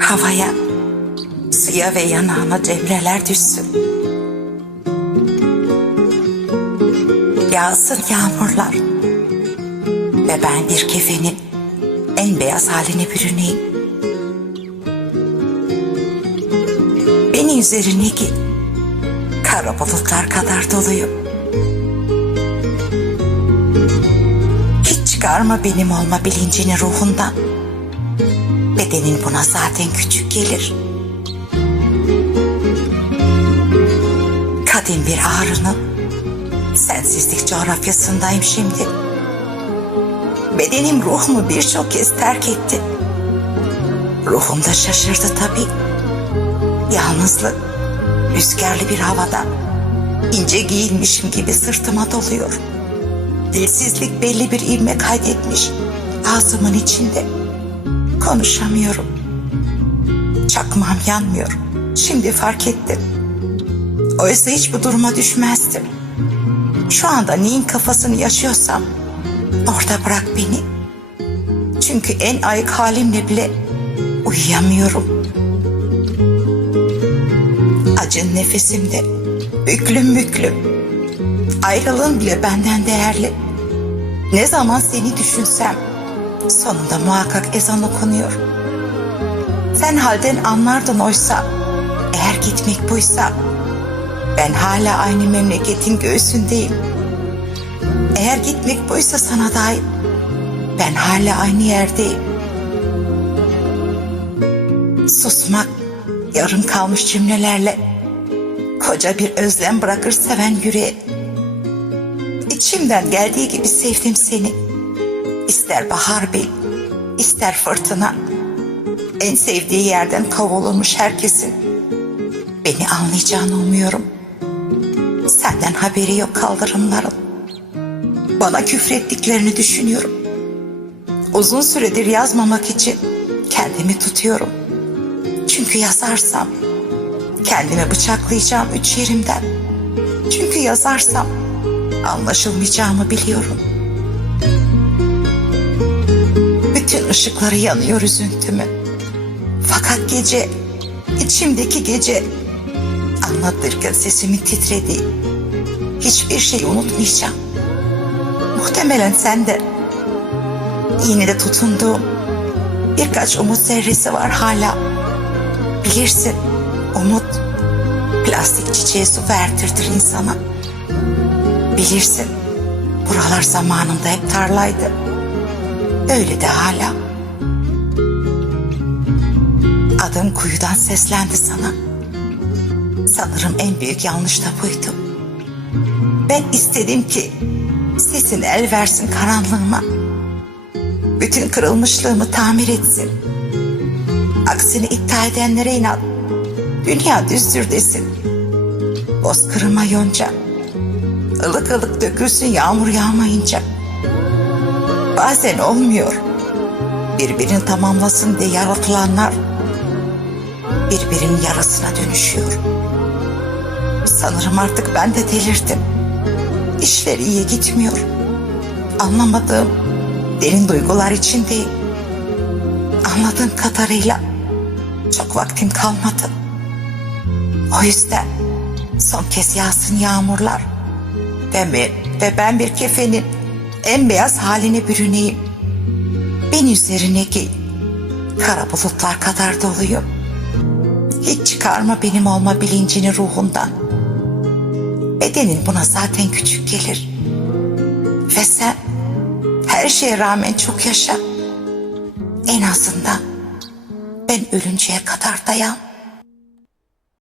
Havaya, suya ve yanağına cemreler düşsün. Yağsın yağmurlar ve ben bir kefenin en beyaz haline bürüneyim. Beni üzerine ki kara bulutlar kadar doluyum. Hiç çıkarma benim olma bilincini ruhundan. Bedenin buna zaten küçük gelir. Kadim bir ağrının sensizlik coğrafyasındayım şimdi. Bedenim ruhumu birçok kez terk etti. Ruhum da şaşırdı tabii. Yalnızlık, rüzgarlı bir havada ince giyilmişim gibi sırtıma doluyor. Dilsizlik belli bir ivme kaydetmiş ağzımın içinde. Konuşamıyorum. Çakmağım yanmıyor. Şimdi fark ettim. Oysa hiç bu duruma düşmezdim. Şu anda neyin kafasını yaşıyorsam orada bırak beni. Çünkü en ayık halimle bile uyuyamıyorum. Acın nefesimde büklüm büklüm. Ayrılığın bile benden değerli. Ne zaman seni düşünsem sonunda muhakkak ezan okunuyor. Sen halden anlardın oysa eğer gitmek buysa ben hala aynı memleketin göğsündeyim. Eğer gitmek buysa sana dair ben hala aynı yerdeyim. Susmak yarım kalmış cümlelerle koca bir özlem bırakır seven yüreğe. İçimden geldiği gibi sevdim seni. İster bahar bil, ister fırtına. En sevdiği yerden kovulmuş herkesin. Beni anlayacağını umuyorum. Senden haberi yok kaldırımların. Bana küfrettiklerini düşünüyorum. Uzun süredir yazmamak için kendimi tutuyorum. Çünkü yazarsam kendimi bıçaklayacağım üç yerimden. Çünkü yazarsam anlaşılmayacağımı biliyorum. Işıkları yanıyor üzüntümün. Fakat gece, içimdeki gece anlatırken sesimin titrediği hiçbir şeyi unutmayacağım. Muhtemelen sen de yine de tutunduğum birkaç umut zerresi var hala. Bilirsin umut plastik çiçeğe su verdirtir insana. Bilirsin buralar zamanında hep tarlaydı. Öyle de hala. Adım kuyudan seslendi sana. Sanırım en büyük yanlış da buydu. Ben istedim ki sesin el versin karanlığıma. Bütün kırılmışlığımı tamir etsin. Aksini iddia edenlere inan. Dünya düzdür desin. Bozkırıma yonca. ılık ılık dökülsün yağmur yağmayınca. Bazen olmuyor. Birbirini tamamlasın diye yaratılanlar birbirinin yarasına dönüşüyor. Sanırım artık ben de delirdim. İşler iyi gitmiyor. Anlamadığım derin duygular içindeyim. Anladığım kadarıyla çok vaktim kalmadı. O yüzden son kez yağsın yağmurlar. Ve, be, ve ben bir kefenin en beyaz haline bürüneyim. Ben üzerine giy. Kara bulutlar kadar doluyum. Hiç çıkarma benim olma bilincini ruhundan. Bedenin buna zaten küçük gelir. Ve sen her şeye rağmen çok yaşa. En azından ben ölünceye kadar dayan.